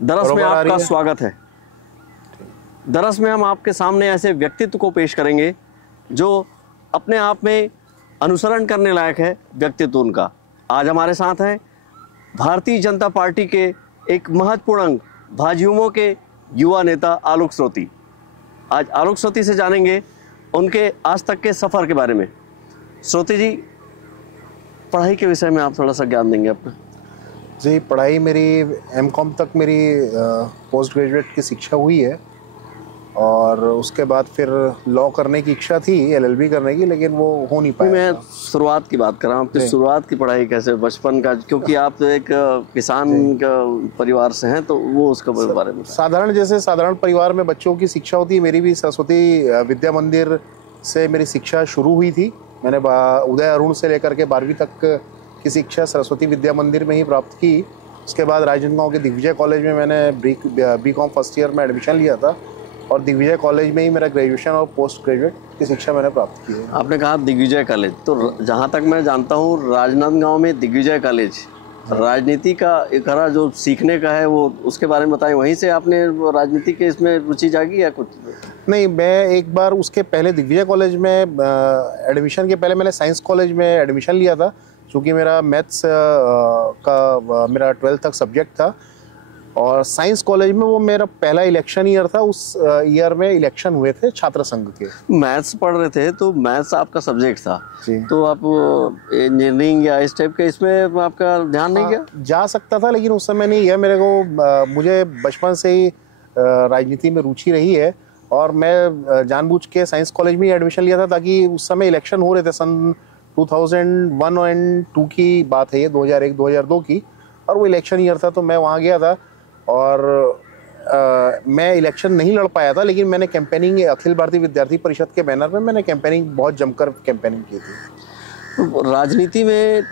दरअस में आपका स्वागत है। दरअस में हम आपके सामने ऐसे व्यक्तित्व को पेश करेंगे जो अपने आप में अनुसरण करने लायक है व्यक्तित्व उनका। आज हमारे साथ हैं भारतीय जनता पार्टी के एक महत्वपूर्ण अंग भाजयुमो के युवा नेता आलोक श्रोती। आज आलोक श्रोती से जानेंगे उनके आज तक के सफ़र के बारे में। श्रोती जी, पढ़ाई के विषय में आप थोड़ा सा ज्ञान देंगे अपना। जी, पढ़ाई मेरी एमकॉम तक मेरी पोस्ट ग्रेजुएट की शिक्षा हुई है और उसके बाद फिर लॉ करने की इच्छा थी, एलएलबी करने की, लेकिन वो हो नहीं पाया। मैं शुरुआत की बात कर रहा हूँ, आपकी शुरुआत की पढ़ाई कैसे, बचपन का, क्योंकि आप तो एक किसान का परिवार से हैं, तो वो उसके बारे में। साधारण परिवार में बच्चों की शिक्षा होती है। मेरी भी सरस्वती विद्या मंदिर से मेरी शिक्षा शुरू हुई थी। मैंने उदय अरुण से लेकर के 12वीं तक की शिक्षा सरस्वती विद्या मंदिर में ही प्राप्त की। उसके बाद राजनांदगांव के दिग्विजय कॉलेज में मैंने बीकॉम फर्स्ट ईयर में एडमिशन लिया था और दिग्विजय कॉलेज में ही मेरा ग्रेजुएशन और पोस्ट ग्रेजुएट की शिक्षा मैंने प्राप्त की है। आपने कहा दिग्विजय कॉलेज, तो जहाँ तक मैं जानता हूँ राजनांदगांव में दिग्विजय कॉलेज राजनीति का एक जो सीखने का है, वो उसके बारे में बताएं। वहीं से आपने राजनीति के इसमें रुचि जागी या कुछ? नहीं, मैं एक बार उसके पहले दिग्विजय कॉलेज में एडमिशन के पहले मैंने साइंस कॉलेज में एडमिशन लिया था, क्योंकि मेरा मैथ्स का मेरा 12th तक सब्जेक्ट था और साइंस कॉलेज में वो मेरा पहला इलेक्शन ईयर था। उस ईयर में इलेक्शन हुए थे छात्र संघ के। मैथ्स पढ़ रहे थे, तो मैथ्स आपका सब्जेक्ट था, तो आप इंजीनियरिंग या इस टाइप के इसमें आपका ध्यान नहीं गया? जा सकता था, लेकिन उस समय नहीं गया। मुझे बचपन से ही राजनीति में रुचि रही है और मैं जानबूझ के साइंस कॉलेज में ही एडमिशन लिया था, ताकि उस समय इलेक्शन हो रहे थे। सन 2001 और 2 की बात है ये, 2001-2002 की, और वो इलेक्शन ईयर था, तो मैं वहाँ गया था और मैं इलेक्शन नहीं लड़ पाया था, लेकिन मैंने कैंपेनिंग अखिल भारतीय विद्यार्थी परिषद के बैनर में मैंने कैंपेनिंग बहुत जमकर कैंपेनिंग की थी। राजनीति में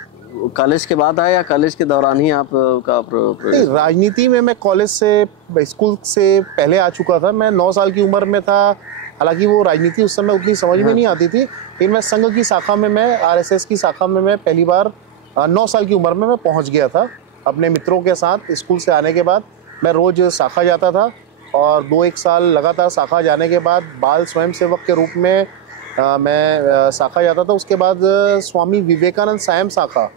कॉलेज के बाद आया या कॉलेज के दौरान ही आप राजनीति में मैं कॉलेज से, स्कूल से पहले आ चुका था। मैं 9 साल की उम्र में था। हालांकि वो राजनीति उस समय उतनी समझ में नहीं आती थी, लेकिन मैं संघ की शाखा में, मैं आरएसएस की शाखा में मैं पहली बार 9 साल की उम्र में मैं पहुंच गया था अपने मित्रों के साथ। स्कूल से आने के बाद मैं रोज़ शाखा जाता था और 2-1 साल लगातार शाखा जाने के बाद बाल स्वयंसेवक के रूप में मैं शाखा जाता था। उसके बाद स्वामी विवेकानंद सायम शाखा,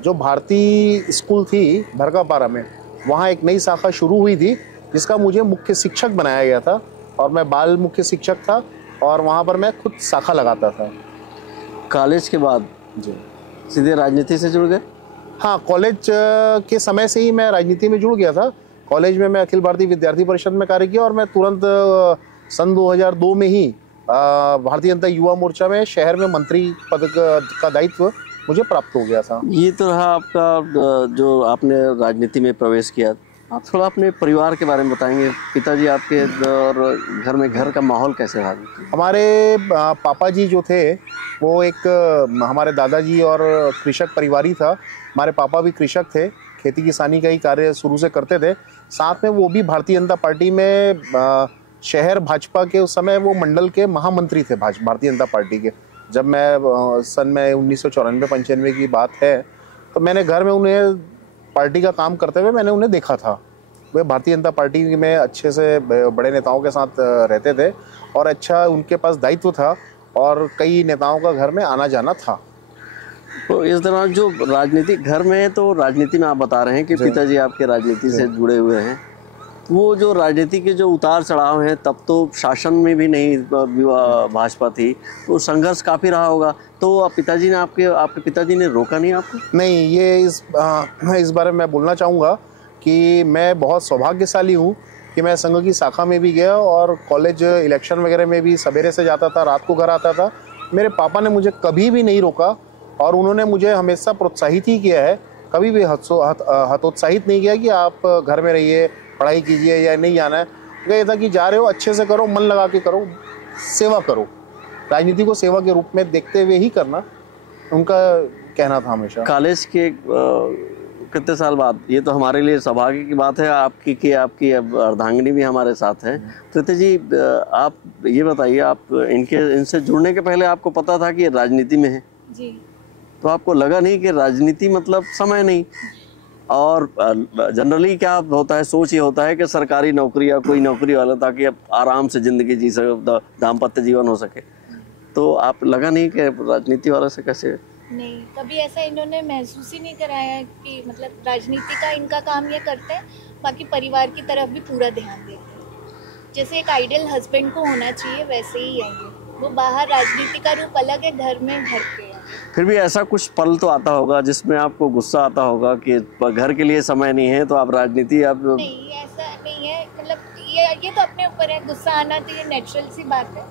जो भारतीय स्कूल थी भरकापारा में, वहाँ एक नई शाखा शुरू हुई थी जिसका मुझे मुख्य शिक्षक बनाया गया था और मैं बाल मुख्य शिक्षक था और वहाँ पर मैं खुद शाखा लगाता था। कॉलेज के बाद जी सीधे राजनीति से जुड़ गए? हाँ, कॉलेज के समय से ही मैं राजनीति में जुड़ गया था। कॉलेज में मैं अखिल भारतीय विद्यार्थी परिषद में कार्य किया और मैं तुरंत सन 2002 में ही भारतीय जनता युवा मोर्चा में शहर में मंत्री पद का दायित्व मुझे प्राप्त हो गया था। ये तो रहा आपका जो आपने राजनीति में प्रवेश किया। आप थोड़ा अपने परिवार के बारे में बताएंगे। पिताजी आपके और घर का माहौल कैसे रहा? हमारे पापा जी जो थे वो एक हमारे दादाजी और कृषक परिवार ही था। हमारे पापा भी कृषक थे, खेती किसानी का ही कार्य शुरू से करते थे। साथ में वो भी भारतीय जनता पार्टी में शहर भाजपा के उस समय वो मंडल के महामंत्री थे भारतीय जनता पार्टी के। जब मैं सन में 1994-95 की बात है, तो मैंने घर में उन्हें पार्टी का काम करते हुए मैंने उन्हें देखा था। वे भारतीय जनता पार्टी में अच्छे से बड़े नेताओं के साथ रहते थे और अच्छा उनके पास दायित्व था और कई नेताओं का घर में आना जाना था। तो इस दौरान जो राजनीति घर में है, तो राजनीति में आप बता रहे हैं कि पिताजी आपके राजनीति से जुड़े हुए हैं, वो जो राजनीति के जो उतार चढ़ाव हैं, तब तो शासन में भी नहीं भाजपा थी, तो संघर्ष काफ़ी रहा होगा। तो पिताजी ने आपके पिताजी ने रोका नहीं आपको? नहीं, ये इस बारे में मैं बोलना चाहूँगा कि मैं बहुत सौभाग्यशाली हूँ कि मैं संघ की शाखा में भी गया और कॉलेज इलेक्शन वगैरह में भी सवेरे से जाता था, रात को घर आता था। मेरे पापा ने मुझे कभी भी नहीं रोका और उन्होंने मुझे हमेशा प्रोत्साहित ही किया है। कभी भी हतोत्साहित नहीं किया कि आप घर में रहिए, पढ़ाई कीजिए या नहीं जाना है। ये था कि जा रहे हो अच्छे से करो, मन लगा के करो, सेवा करो। राजनीति को सेवा के रूप में देखते हुए ही करना उनका कहना था हमेशा। कॉलेज के कितने साल बाद, ये तो हमारे लिए सौभाग्य की बात है आपकी कि आपकी अर्धांगिनी भी हमारे साथ है। कृति जी, आप ये बताइए, आप इनसे जुड़ने के पहले आपको पता था कि राजनीति में है? जी। तो आपको लगा नहीं कि राजनीति मतलब समय नहीं, और जनरली क्या होता है, सोच ये होता है कि सरकारी नौकरी या कोई नौकरी वाला, ताकि अब आराम से ज़िंदगी जी सके, दाम्पत्य जीवन हो सके। तो आप लगा नहीं कि राजनीति वालों से कैसे? नहीं, कभी ऐसा इन्होंने महसूस ही नहीं कराया है कि मतलब राजनीति का इनका काम ये करते हैं, बाकी परिवार की तरफ भी पूरा ध्यान देते हैं। जैसे एक आइडियल हस्बैंड को होना चाहिए वैसे ही है ये। वो बाहर राजनीति का रूप अलग है, घर में घर पे है। फिर भी ऐसा कुछ पल तो आता होगा जिसमें आपको गुस्सा आता होगा कि घर के लिए समय नहीं है, तो आप राजनीति आप... नहीं, ऐसा नहीं है। मतलब ये तो अपने ऊपर है, गुस्सा आना तो ये नेचुरल सी बात है।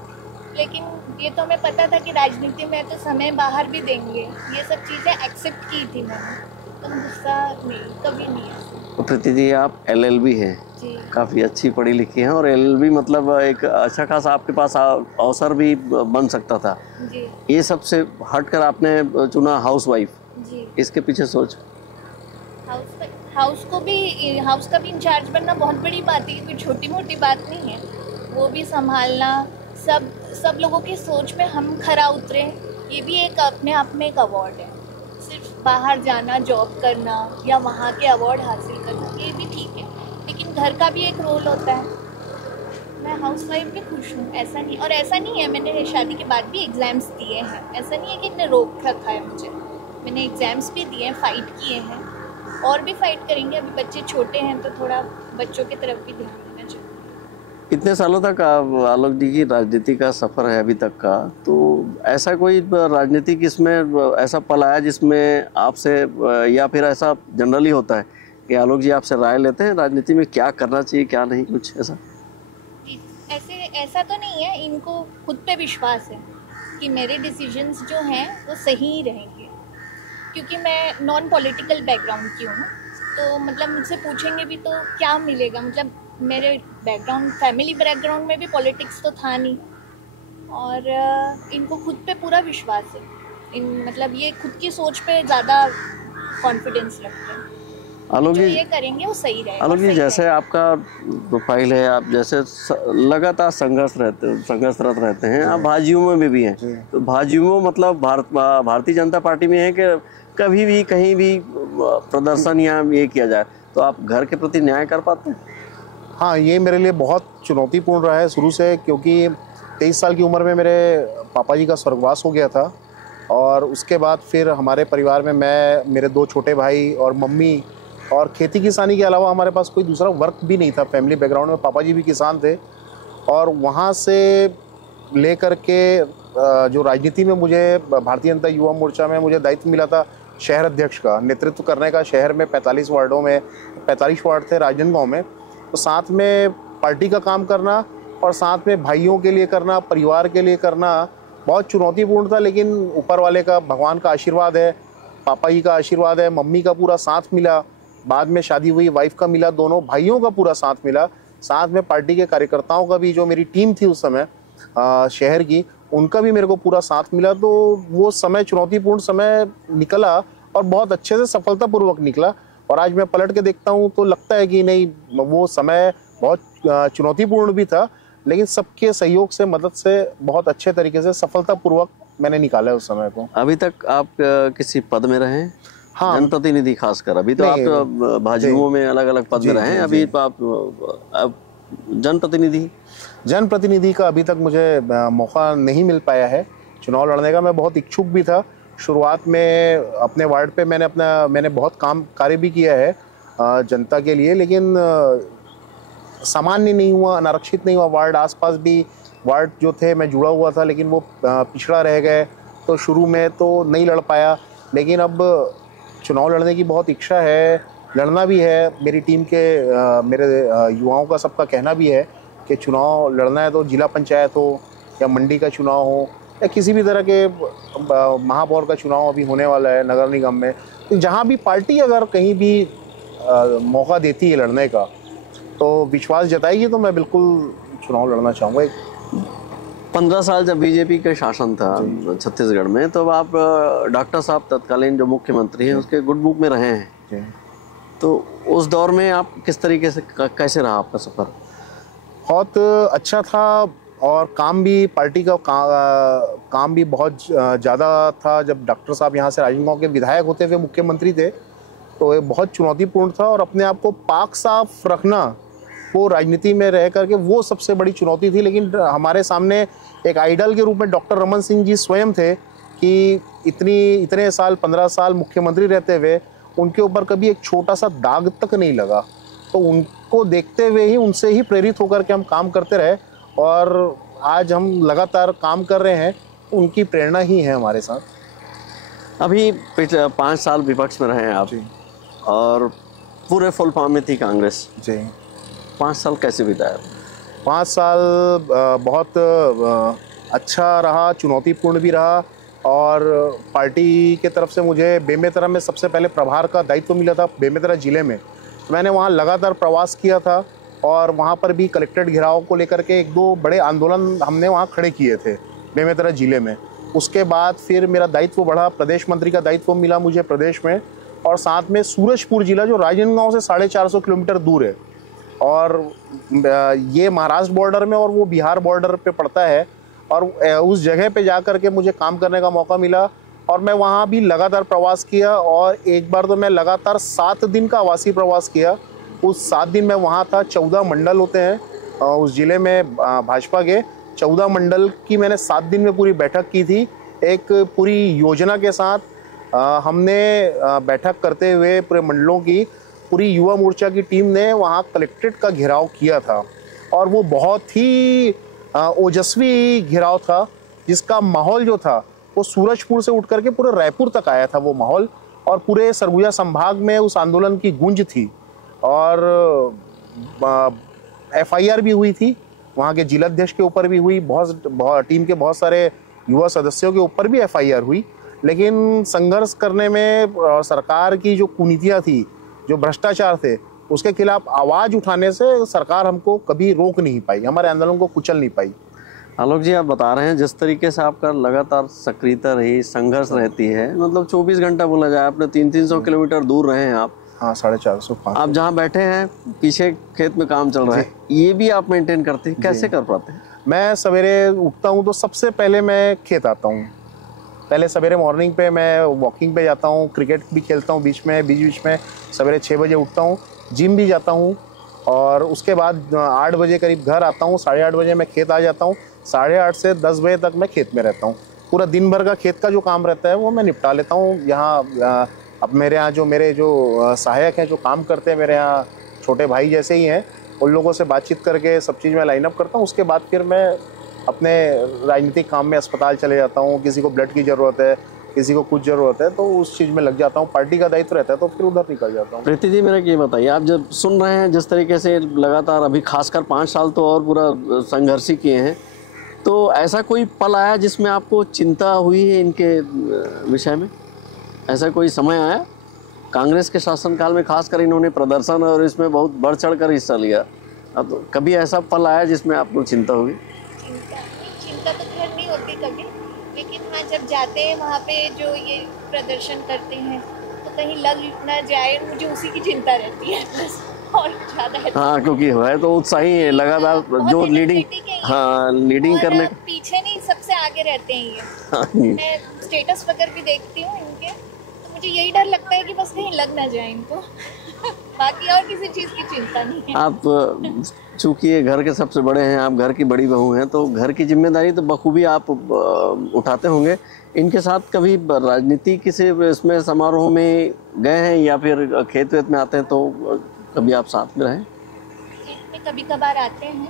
लेकिन ये तो हमें पता था कि राजनीति में तो समय बाहर भी देंगे, ये सब चीज़ें एक्सेप्ट की थी मैंने, तो गुस्सा नहीं, कभी नहीं है। तो प्रीति जी, आप LLB हैं, काफ़ी अच्छी पढ़ी लिखी हैं, और LLB मतलब एक अच्छा खासा आपके पास अवसर भी बन सकता था जी। ये सबसे हटकर आपने चुना हाउसवाइफ जी। इसके पीछे सोच? हाउस का भी इंचार्ज बनना बहुत बड़ी बात है, कोई छोटी मोटी बात नहीं है। वो भी संभालना, सब लोगों की सोच में हम खरा उतरे, ये भी एक अपने आप में एक अवार्ड है। सिर्फ बाहर जाना, जॉब करना या वहाँ के अवार्ड हासिल करना ये भी ठीक है, लेकिन घर का भी एक रोल होता है। मैं हाउसवाइफ भी खुश हूँ, ऐसा नहीं। और ऐसा नहीं है, मैंने शादी के बाद भी एग्ज़ाम्स दिए हैं, ऐसा नहीं है कि इन्हें रोक रखा है मुझे। मैंने एग्ज़ाम्स भी दिए हैं, फ़ाइट किए हैं, और भी फ़ाइट करेंगे। अभी बच्चे छोटे हैं तो थोड़ा बच्चों की तरफ भी ध्यान देना चाहिए। इतने सालों तक आलोक जी की राजनीति का सफ़र है अभी तक का, तो ऐसा कोई राजनीतिक इसमें ऐसा पल आया जिसमें आपसे, या फिर ऐसा जनरली होता है कि आलोक जी आपसे राय लेते हैं राजनीति में क्या करना चाहिए क्या नहीं, कुछ ऐसा? ऐसा तो नहीं है, इनको खुद पे विश्वास है कि मेरे डिसीजंस जो हैं वो सही ही रहेंगे, क्योंकि मैं नॉन पॉलिटिकल बैकग्राउंड की हूँ। तो मतलब मुझसे पूछेंगे भी तो क्या मिलेगा, मतलब मेरे फैमिली बैकग्राउंड में भी पॉलिटिक्स तो था नहीं, और इनको खुद पे पूरा विश्वास है। मतलब ये खुद की सोच पे ज़्यादा कॉन्फिडेंस रखते हैं। आलोक जी, ये करेंगे वो सही रहेगा। आलोक जी, जैसे आपका प्रोफाइल है, आप जैसे लगातार संघर्षरत रहते हैं, आप भाजयुमो में भी हैं, तो भाजयुमो मतलब भारतीय जनता पार्टी में है कि कभी भी कहीं भी प्रदर्शन या ये किया जाए तो आप घर के प्रति न्याय कर पाते हैं? हाँ, ये मेरे लिए बहुत चुनौतीपूर्ण रहा है शुरू से, क्योंकि 23 साल की उम्र में मेरे पापा जी का स्वर्गवास हो गया था, और उसके बाद फिर हमारे परिवार में मैं, मेरे 2 छोटे भाई और मम्मी, और खेती किसानी के अलावा हमारे पास कोई दूसरा वर्क भी नहीं था। फैमिली बैकग्राउंड में पापा जी भी किसान थे, और वहाँ से लेकर के जो राजनीति में मुझे भारतीय जनता युवा मोर्चा में मुझे दायित्व मिला था शहर अध्यक्ष का नेतृत्व करने का। शहर में 45 वार्डों में 45 वार्ड थे राजनांदगांव में, तो साथ में पार्टी का काम करना और साथ में भाइयों के लिए करना, परिवार के लिए करना बहुत चुनौतीपूर्ण था। लेकिन ऊपर वाले का, भगवान का आशीर्वाद है, पापा जी का आशीर्वाद है, मम्मी का पूरा साथ मिला, बाद में शादी हुई वाइफ का मिला, दोनों भाइयों का पूरा साथ मिला, साथ में पार्टी के कार्यकर्ताओं का भी, जो मेरी टीम थी उस समय शहर की, उनका भी मेरे को पूरा साथ मिला। तो वो समय चुनौतीपूर्ण समय निकला और बहुत अच्छे से सफलतापूर्वक निकला। और आज मैं पलट के देखता हूँ तो लगता है कि नहीं, वो समय बहुत चुनौतीपूर्ण भी था, लेकिन सबके सहयोग से, मदद से बहुत अच्छे तरीके से सफलतापूर्वक मैंने निकाला है उस समय को। अभी तक आप किसी पद में रहे? हाँ, जनप्रतिनिधि खासकर। अभी तो आप भाजयुमो में अलग अलग पद में रहे हैं, अभी आप जनप्रतिनिधि का अभी तक मुझे मौका नहीं मिल पाया है चुनाव लड़ने का। मैं बहुत इच्छुक भी था शुरुआत में अपने वार्ड पे, मैंने बहुत कार्य भी किया है जनता के लिए, लेकिन सामान्य नहीं हुआ, अनारक्षित नहीं हुआ। वार्ड आसपास भी वार्ड जो थे मैं जुड़ा हुआ था, लेकिन वो पिछड़ा रह गए, तो शुरू में तो नहीं लड़ पाया। लेकिन अब चुनाव लड़ने की बहुत इच्छा है, लड़ना भी है। मेरी टीम के मेरे युवाओं का सबका कहना भी है कि चुनाव लड़ना है तो जिला पंचायत हो या मंडी का चुनाव हो या किसी भी तरह के महापौर का चुनाव अभी होने वाला है नगर निगम में, तो जहाँ भी पार्टी अगर कहीं भी मौका देती है लड़ने का, तो विश्वास जताएगी, तो मैं बिल्कुल चुनाव लड़ना चाहूँगा। 15 साल जब बीजेपी का शासन था छत्तीसगढ़ में, तो आप डॉक्टर साहब तत्कालीन जो मुख्यमंत्री हैं उसके गुड बुक में रहे हैं, तो उस दौर में आप किस तरीके से, कैसे रहा आपका सफ़र? बहुत अच्छा था, और काम भी, पार्टी का काम भी बहुत ज़्यादा था। जब डॉक्टर साहब यहाँ से राजनांदगांव के विधायक होते हुए मुख्यमंत्री थे, तो ये बहुत चुनौतीपूर्ण था। और अपने आप को पाक साफ रखना, वो राजनीति में रह करके वो सबसे बड़ी चुनौती थी। लेकिन हमारे सामने एक आइडल के रूप में डॉक्टर रमन सिंह जी स्वयं थे कि इतने साल 15 साल मुख्यमंत्री रहते हुए उनके ऊपर कभी एक छोटा सा दाग तक नहीं लगा। तो उनको देखते हुए ही, उनसे ही प्रेरित होकर के हम काम करते रहे और आज हम लगातार काम कर रहे हैं। उनकी प्रेरणा ही है हमारे साथ। अभी पिछले 5 साल विपक्ष में रहे हैं आप और पूरे फुल फॉर्म में थी कांग्रेस जी। 5 साल कैसे बिताया? 5 साल बहुत अच्छा रहा, चुनौतीपूर्ण भी रहा। और पार्टी के तरफ से मुझे बेमेतरा में सबसे पहले प्रभार का दायित्व मिला था, बेमेतरा ज़िले में। मैंने वहाँ लगातार प्रवास किया था और वहाँ पर भी कलेक्ट्रेट घिराव को लेकर के 1-2 बड़े आंदोलन हमने वहाँ खड़े किए थे बेमेतरा ज़िले में। उसके बाद फिर मेरा दायित्व बढ़ा, प्रदेश मंत्री का दायित्व मिला मुझे प्रदेश में। और साथ में सूरजपुर ज़िला जो राजनांदगांव से 450 किलोमीटर दूर है और ये महाराष्ट्र बॉर्डर में और वो बिहार बॉर्डर पे पड़ता है। और उस जगह पे जा कर के मुझे काम करने का मौका मिला और मैं वहाँ भी लगातार प्रवास किया। और एक बार तो मैं लगातार 7 दिन का आवासीय प्रवास किया। उस 7 दिन मैं वहाँ था। 14 मंडल होते हैं उस ज़िले में भाजपा के। 14 मंडल की मैंने 7 दिन में पूरी बैठक की थी। एक पूरी योजना के साथ हमने बैठक करते हुए पूरे मंडलों की पूरी युवा मोर्चा की टीम ने वहाँ कलेक्ट्रेट का घेराव किया था। और वो बहुत ही ओजस्वी घेराव था, जिसका माहौल जो था वो सूरजपुर से उठ करके पूरे रायपुर तक आया था वो माहौल। और पूरे सरगुजा संभाग में उस आंदोलन की गूंज थी। और FIR भी हुई थी, वहाँ के जिलाध्यक्ष के ऊपर भी हुई, बहुत टीम के बहुत सारे युवा सदस्यों के ऊपर भी FIR हुई। लेकिन संघर्ष करने में सरकार की जो कुनीतियाँ थी, जो भ्रष्टाचार थे, उसके खिलाफ आवाज़ उठाने से सरकार हमको कभी रोक नहीं पाई, हमारे आंदोलन को कुचल नहीं पाई। आलोक जी, आप बता रहे हैं जिस तरीके से आपका लगातार सक्रियता रही, संघर्ष रहती है, मतलब 24 घंटा बोला जाए, आपने 300-300 किलोमीटर दूर रहे हैं आप। हाँ, 450-500। आप जहाँ बैठे हैं पीछे खेत में काम चल रहा है, ये भी आप मेंटेन करते हैं, कैसे कर पाते हैं? मैं सवेरे उठता हूँ तो सबसे पहले मैं खेत आता हूँ। पहले सवेरे मॉर्निंग पे मैं वॉकिंग पे जाता हूँ, क्रिकेट भी खेलता हूँ बीच में। सवेरे 6 बजे उठता हूँ, जिम भी जाता हूँ। और उसके बाद 8 बजे करीब घर आता हूँ। 8:30 बजे मैं खेत आ जाता हूँ। 8:30 से 10 बजे तक मैं खेत में रहता हूँ। पूरा दिन भर का खेत का जो काम रहता है वो मैं निपटा लेता हूँ। यहाँ अब मेरे यहाँ जो सहायक हैं, जो काम करते हैं मेरे यहाँ, छोटे भाई जैसे ही हैं, उन लोगों से बातचीत करके सब चीज़ मैं लाइनअप करता हूँ। उसके बाद फिर मैं अपने राजनीतिक काम में अस्पताल चले जाता हूँ। किसी को ब्लड की ज़रूरत है, किसी को कुछ ज़रूरत है, तो उस चीज़ में लग जाता हूँ। पार्टी का दायित्व रहता है तो फिर उधर निकल जाता हूँ। प्रीति जी, मेरा ये बताइए, आप जब सुन रहे हैं जिस तरीके से लगातार, अभी खासकर 5 साल तो और पूरा संघर्ष ही किए हैं, तो ऐसा कोई पल आया जिसमें आपको चिंता हुई है इनके विषय में? ऐसा कोई समय आया कांग्रेस के शासनकाल में, खासकर इन्होंने प्रदर्शन और इसमें बहुत बढ़ चढ़ कर हिस्सा लिया, अब तो कभी ऐसा पल आया जिसमें आपको चिंता हुई? चिंता तो खैर नहीं होती कभी, लेकिन हाँ, जब जाते हैं वहाँ पे जो ये प्रदर्शन करते हैं तो कहीं लग ना जाए, मुझे उसी की चिंता रहती है बस, और ज़्यादा है। हाँ, क्योंकि है तो उत्साही है लगातार, जो लीडिंग करने, पीछे नहीं, सबसे आगे रहते हैं ये। हाँ, मैं स्टेटस वगैरह भी देखती हूँ इनके, तो मुझे यही डर लगता है कि बस कहीं लग ना जाए इनको बाकी और किसी चीज़ की चिंता नहीं है। आप चूँकि घर के सबसे बड़े हैं, आप घर की बड़ी बहू हैं, तो घर की जिम्मेदारी तो बखूबी आप उठाते होंगे। इनके साथ कभी राजनीति किसी इसमें समारोह में गए हैं या फिर खेत वेत में आते हैं तो कभी आप साथ में रहें? खेत में कभी कभार आते हैं,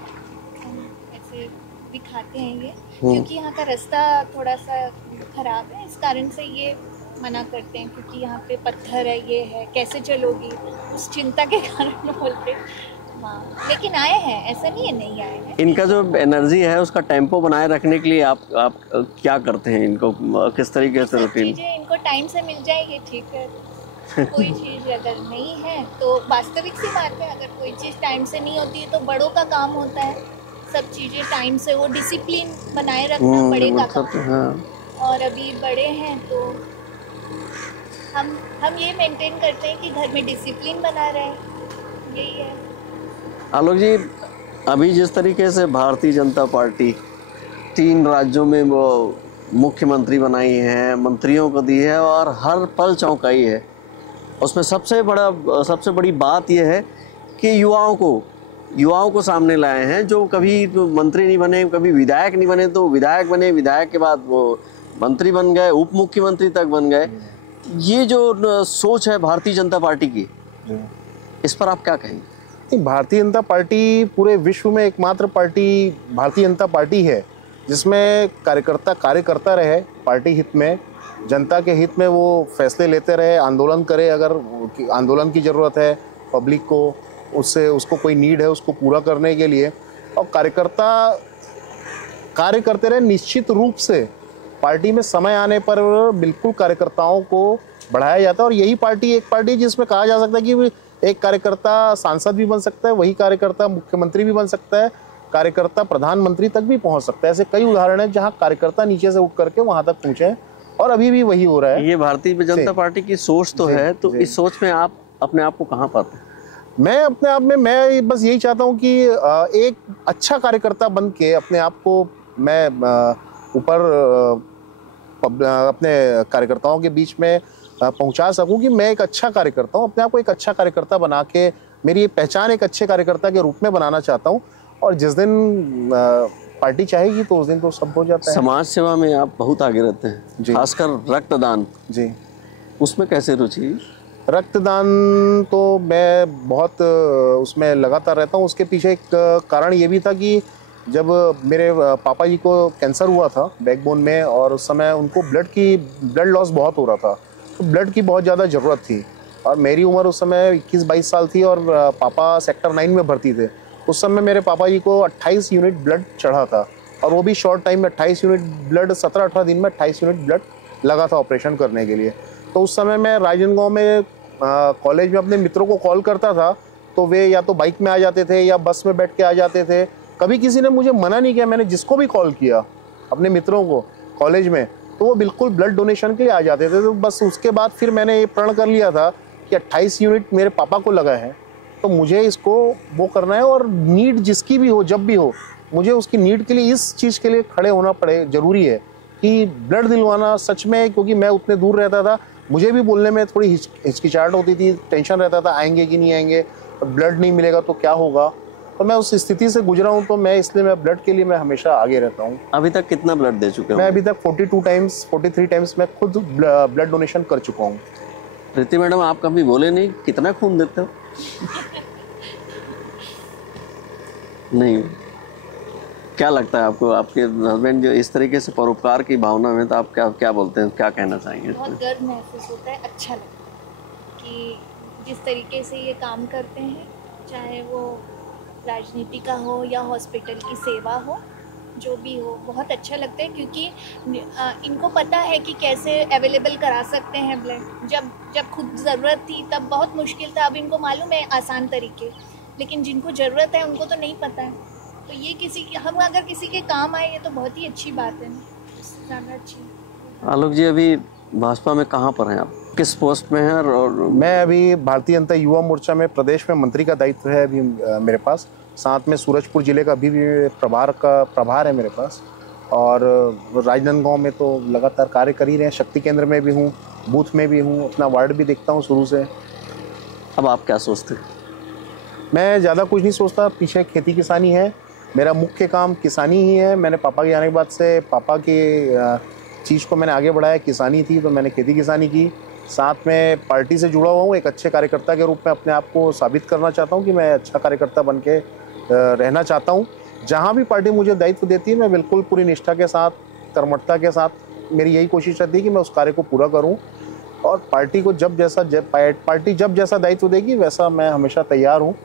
ऐसे दिखाते हैं ये, क्योंकि यहाँ का रास्ता थोड़ा सा खराब है, इस कारण से ये मना करते हैं, क्योंकि यहाँ पे पत्थर है, ये है, कैसे चलोगी, उस चिंता के कारण बोलते। हाँ, लेकिन आए हैं, ऐसा नहीं है नहीं आए हैं। इनका जो एनर्जी है उसका टेम्पो बनाए रखने के लिए आप क्या करते हैं? इनको किस तरीके से रूटीन? इनको टाइम से मिल जाएगी, ठीक है। कोई चीज़ अगर नहीं है तो वास्तविक सी बात है, अगर कोई चीज़ टाइम से नहीं होती है तो बड़ों का काम होता है सब चीज़ें टाइम से, वो डिसिप्लिन बनाए रखना बड़े का काम। हाँ। और अभी बड़े हैं तो हम ये मेंटेन करते हैं कि घर में डिसिप्लिन बना रहे, यही है। आलोक जी, अभी जिस तरीके से भारतीय जनता पार्टी 3 राज्यों में वो मुख्यमंत्री बनाई है, मंत्रियों को दी है और हर पल चौंकाई है, उसमें सबसे बड़ी बात यह है कि युवाओं को सामने लाए हैं, जो कभी मंत्री नहीं बने, कभी विधायक नहीं बने, तो विधायक बने, विधायक के बाद वो मंत्री बन गए, उप मुख्यमंत्री तक बन गए। ये जो सोच है भारतीय जनता पार्टी की, इस पर आप क्या कहेंगे? भारतीय जनता पार्टी पूरे विश्व में एकमात्र पार्टी भारतीय जनता पार्टी है जिसमें कार्यकर्ता कार्य करता रहे, पार्टी हित में, जनता के हित में वो फैसले लेते रहे, आंदोलन करे, अगर आंदोलन की ज़रूरत है पब्लिक को, उसको कोई नीड है उसको पूरा करने के लिए, और कार्यकर्ता कार्य करते रहे। निश्चित रूप से पार्टी में समय आने पर बिल्कुल कार्यकर्ताओं को बढ़ाया जाता है, और यही पार्टी एक पार्टी जिसमें कहा जा सकता है कि एक कार्यकर्ता सांसद भी बन सकता है, वही कार्यकर्ता मुख्यमंत्री भी बन सकता है, कार्यकर्ता प्रधानमंत्री तक भी पहुंच सकता है। ऐसे कई उदाहरण हैं जहां कार्यकर्ता नीचे से उठ करके वहां तक पहुंचे हैं, और अभी भी वही हो रहा है। ये भारतीय जनता पार्टी की सोच तो है, तो इस सोच में आप अपने आप को कहाँ पाते हैं? मैं अपने आप में मैं बस यही चाहता हूं कि एक अच्छा कार्यकर्ता बन के अपने आप को मैं ऊपर अपने कार्यकर्ताओं के बीच में पहुंचा सकूं कि मैं एक अच्छा कार्यकर्ता हूं। अपने आप को एक अच्छा कार्यकर्ता बना के मेरी पहचान एक अच्छे कार्यकर्ता के रूप में बनाना चाहता हूं, और जिस दिन पार्टी चाहेगी तो उस दिन तो सब हो जाता है। समाज सेवा में आप बहुत आगे रहते हैं, खासकर रक्तदान। जी, उसमें कैसे रुचि? रक्तदान तो मैं बहुत उसमें लगातार रहता हूँ। उसके पीछे एक कारण ये भी था कि जब मेरे पापा जी को कैंसर हुआ था बैकबोन में, और उस समय उनको ब्लड लॉस बहुत हो रहा था, तो ब्लड की बहुत ज़्यादा ज़रूरत थी, और मेरी उम्र उस समय 21-22 साल थी, और पापा सेक्टर 9 में भर्ती थे। उस समय मेरे पापा जी को 28 यूनिट ब्लड चढ़ा था, और वो भी शॉर्ट टाइम में 28 यूनिट ब्लड, 17-18 दिन में 28 यूनिट ब्लड लगा था ऑपरेशन करने के लिए। तो उस समय मैं राजनांदगांव में कॉलेज में अपने मित्रों को कॉल करता था, तो वे या तो बाइक में आ जाते थे या बस में बैठ के आ जाते थे। कभी किसी ने मुझे मना नहीं किया। मैंने जिसको भी कॉल किया अपने मित्रों को कॉलेज में, तो वो बिल्कुल ब्लड डोनेशन के लिए आ जाते थे। तो बस उसके बाद फिर मैंने ये प्रण कर लिया था कि 28 यूनिट मेरे पापा को लगा है, तो मुझे इसको वो करना है, और नीड जिसकी भी हो, जब भी हो, मुझे उसकी नीड के लिए, इस चीज़ के लिए खड़े होना पड़े। ज़रूरी है कि ब्लड दिलवाना सच में, क्योंकि मैं उतने दूर रहता था, मुझे भी बोलने में थोड़ी हिचकिचाहट होती थी, टेंशन रहता था आएंगे कि नहीं आएंगे, ब्लड नहीं मिलेगा तो क्या होगा। तो मैं उस स्थिति से गुजरा हूँ, तो मैं ब्लड के लिए मैं हमेशा आगे रहता हूँ। अभी तक कितना ब्लड दे चुके हैं? मैं अभी तक 43 टाइम्स मैं खुद ब्लड डोनेशन कर चुका हूँ। प्रीति मैडम, आप कभी बोले नहीं कितना खून देते हो? नहीं, क्या लगता है आपको, आपके हस्बैंड जो इस तरीके से परोपकार की भावना में, तो आप क्या बोलते हैं, क्या कहना चाहेंगे? बहुत गर्व महसूस होता है, अच्छा लगता है कि जिस तरीके से ये काम करते हैं, चाहे वो राजनीति का हो या हॉस्पिटल की सेवा हो, जो भी हो, बहुत अच्छा लगता है, क्योंकि इनको पता है कि कैसे अवेलेबल करा सकते हैं ब्लड। जब खुद ज़रूरत थी तब बहुत मुश्किल था, अब इनको मालूम है आसान तरीके, लेकिन जिनको ज़रूरत है उनको तो नहीं पता है। तो ये हम अगर किसी के काम आए, ये तो बहुत ही अच्छी बात है, ज़्यादा अच्छी। आलोक जी, अभी भाजपा में कहाँ पर हैं आप, किस पोस्ट में हैं? और मैं अभी भारतीय जनता युवा मोर्चा में प्रदेश में मंत्री का दायित्व है अभी मेरे पास, साथ में सूरजपुर जिले का भी प्रभार है मेरे पास, और राजनांदगांव में तो लगातार कार्य कर ही रहे हैं। शक्ति केंद्र में भी हूँ, बूथ में भी हूँ, अपना वार्ड भी देखता हूँ शुरू से। अब आप क्या सोचते हैं? मैं ज़्यादा कुछ नहीं सोचता, पीछे खेती किसानी है, मेरा मुख्य काम किसानी ही है। मैंने पापा के आने के बाद से पापा की चीज़ को मैंने आगे बढ़ाया, किसानी थी तो मैंने खेती किसानी की, साथ में पार्टी से जुड़ा हुआ हूँ। एक अच्छे कार्यकर्ता के रूप में अपने आप को साबित करना चाहता हूँ कि मैं अच्छा कार्यकर्ता बन के रहना चाहता हूँ। जहाँ भी पार्टी मुझे दायित्व देती है, मैं बिल्कुल पूरी निष्ठा के साथ, कर्मठता के साथ, मेरी यही कोशिश रहती है कि मैं उस कार्य को पूरा करूँ, और पार्टी को पार्टी जब जैसा दायित्व देगी वैसा मैं हमेशा तैयार हूँ।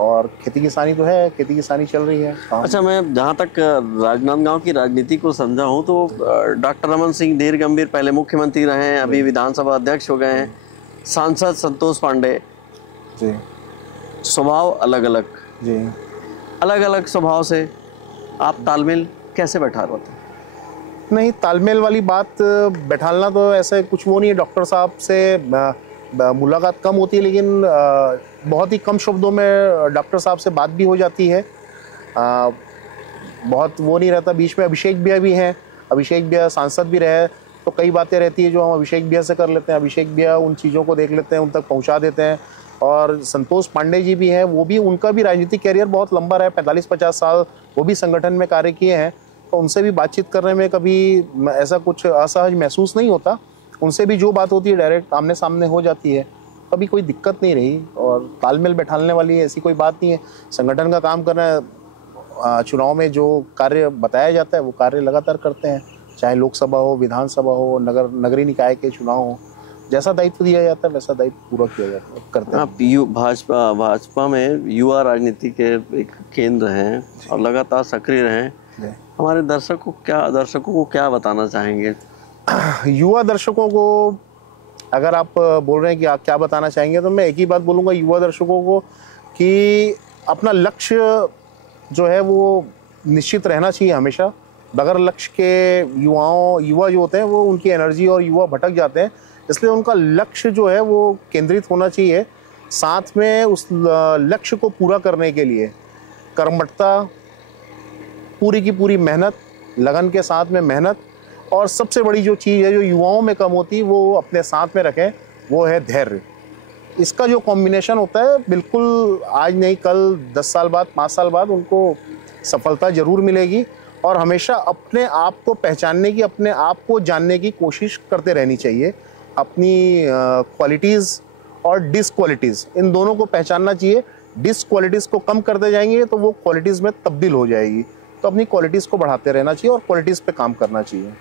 और खेती किसानी तो है, खेती किसानी चल रही है। अच्छा, मैं जहाँ तक राजनांदगांव की राजनीति को समझा हूँ, तो डॉक्टर रमन सिंह धीर गंभीर पहले मुख्यमंत्री रहे हैं, अभी विधानसभा अध्यक्ष हो गए हैं, सांसद संतोष पांडे जी, स्वभाव अलग अलग जी, अलग अलग स्वभाव से आप तालमेल कैसे बैठा रहे थे? नहीं, तालमेल वाली बात बैठालना तो ऐसे कुछ वो नहीं है। डॉक्टर साहब से मुलाकात कम होती है, लेकिन बहुत ही कम शब्दों में डॉक्टर साहब से बात भी हो जाती है। बहुत वो नहीं रहता। बीच में अभिषेक भैया भी हैं, अभिषेक भैया सांसद भी रहे, तो कई बातें रहती है जो हम अभिषेक भैया से कर लेते हैं, अभिषेक भैया उन चीज़ों को देख लेते हैं, उन तक पहुंचा देते हैं। और संतोष पांडे जी भी हैं, वो भी, उनका भी राजनीतिक कैरियर बहुत लंबा रहा है, 45-50 साल वो भी संगठन में कार्य किए हैं। तो उनसे भी बातचीत करने में कभी ऐसा कुछ असहज महसूस नहीं होता। उनसे भी जो बात होती है डायरेक्ट आमने सामने हो जाती है, कभी कोई दिक्कत नहीं रही और तालमेल बैठाने वाली ऐसी कोई बात नहीं है। संगठन का काम करना, चुनाव में जो कार्य बताया जाता है वो कार्य लगातार करते हैं, चाहे लोकसभा हो, विधानसभा हो, नगरीय निकाय के चुनाव हो, जैसा दायित्व दिया जाता है वैसा दायित्व पूरा किया जाता है, करते हैं। आप भाजपा में युवा राजनीति के एक केंद्र हैं और लगातार सक्रिय रहे। हमारे दर्शकों को क्या बताना चाहेंगे? युवा दर्शकों को अगर आप बोल रहे हैं कि आप क्या बताना चाहेंगे, तो मैं एक ही बात बोलूँगा युवा दर्शकों को कि अपना लक्ष्य जो है वो निश्चित रहना चाहिए हमेशा। बगैर लक्ष्य के युवा जो होते हैं वो उनकी एनर्जी और युवा भटक जाते हैं, इसलिए उनका लक्ष्य जो है वो केंद्रित होना चाहिए। साथ में उस लक्ष्य को पूरा करने के लिए कर्मठता, पूरी की पूरी मेहनत, लगन के साथ में मेहनत, और सबसे बड़ी जो चीज़ है जो युवाओं में कम होती है वो अपने साथ में रखें, वो है धैर्य। इसका जो कॉम्बिनेशन होता है बिल्कुल आज नहीं कल, 10 साल बाद, 5 साल बाद उनको सफलता ज़रूर मिलेगी। और हमेशा अपने आप को पहचानने की, अपने आप को जानने की कोशिश करते रहनी चाहिए। अपनी क्वालिटीज़ और डिसक्वालिटीज़, इन दोनों को पहचानना चाहिए। डिसक्वालिटीज़ को कम करते जाएंगे तो वो क्वालिटीज़ में तब्दील हो जाएगी। तो अपनी क्वालिटीज़ को बढ़ाते रहना चाहिए और क्वालिटीज़ पे काम करना चाहिए।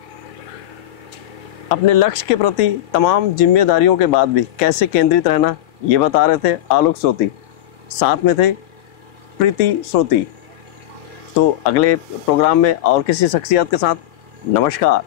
अपने लक्ष्य के प्रति तमाम जिम्मेदारियों के बाद भी कैसे केंद्रित रहना, ये बता रहे थे आलोक सोती। साथ में थे प्रीति सोती। तो अगले प्रोग्राम में और किसी शख्सियत के साथ, नमस्कार।